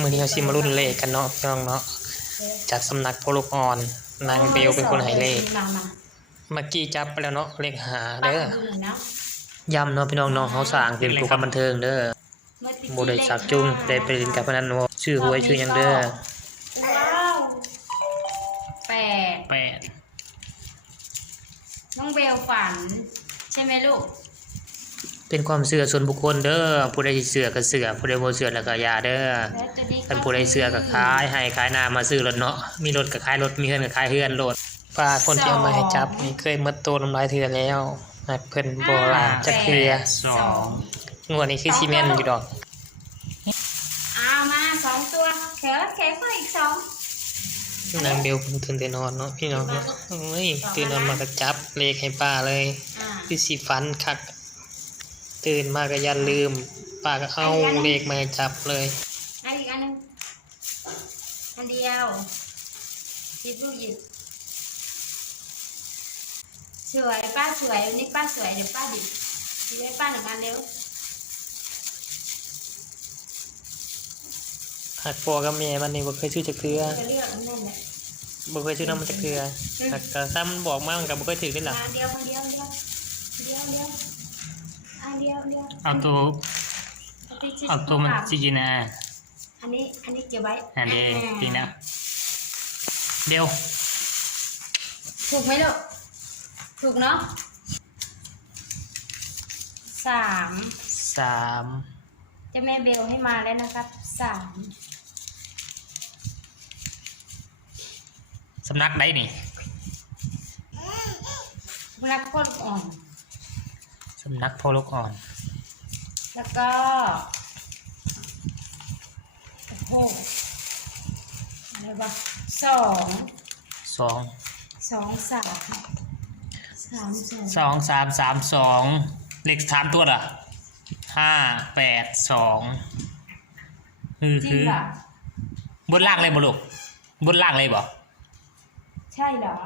มือนี้เราชิมารุ่นเลขกันเนาะพี่น้องเนาะจากสำนักโพลูกอ่อน นางเบลเป็นคนใหายเลขมามาเมื่อกี้จับไปแล้วเนาะเลขหาป้าเด้อดูหน่อยนะย้ำเนาะพี่น้องเนาะเขาสร้างเป็นตัวความบันเทิงเด้อเมื่อกี้บ่ได้สักจุ้งได้ไปเล่นการพนันว่าชื่อหวยชื่อหยังเด้อว้าวแปดแปดน้องเบลฝัน ใช่ไหมลูก เป็นความเชื่อส่วนบุคคลเด้อผู้ใดสิเชื่อก็เชื่อผู้ใดบ่เชื่อแล้วก็อย่าเด้อแล้วตัวนี้ท่านผู้ใดเชื่อก็ขายให้ขายหน้ามาซื้อรถเนาะมีรถก็ขายรถมีเฮือนก็ขายเฮือนรถฝากคนที่เอามาให้จับนี่เคยหมดตัวน้ำลายเทื่อแล้วนะเพิ่นบ่ลาจะเคลียร์สองงวดนี้คือซีเมนต์อยู่ดอกเอามาสองตัวเขียวเขียวก็อีกสองนางเบลเพิ่งตื่นแต่นอนเนาะพี่น้องเนาะเอ้ยตื่นนอนมาก็จับเลขให้ป้าเลยอ่าคือสิฟันคัก ตื่นมาก็ยันลืมป้าก็เอาเลขมาให้จับเลยอันอีกอันหนึงอันเดียวหยิบลูกหยิบสวยป้าสวยวันนี้ป้าสวยเดี๋ยวป้าดิบหยิบให้ป้าหนึ่งอันเร็วหักพ่อกับแม่มันนี่บ่เคยซื้อจักเทื่อจะเลือกอันนั่นแหละบ่เคยซื้อนำมันจักเทื่อหักก็ซ้ำมันบอกมามันก็บ่เคยถือได้ล่ะอันเดียวอันเดียวอันเดียวเดียวเดียว อันเดียวอันเดียวเอาตัวเอาไปชิ้นเอาตัวมันขาวจีจีนะอันนี้อันนี้เก็บไว้อันนี้อ่าจริงนะเดี๋ยวถูกไหมลูกถูกเนาะสามสามเจะแม่เบลให้มาแล้วนะครับสามสำนักได้นี่รักก้นอ่อน สำนักโพลูกอ่อน แล้วก็โอ้โหอะไรวะสองสองสองสามสามสองสองสามสามสองเลขสามตัวล่ะห้าแปดสองคือจริคืงอเหรอบนล่างเลยบ่ลูกบนล่างเลยบ่ใช่เหรอ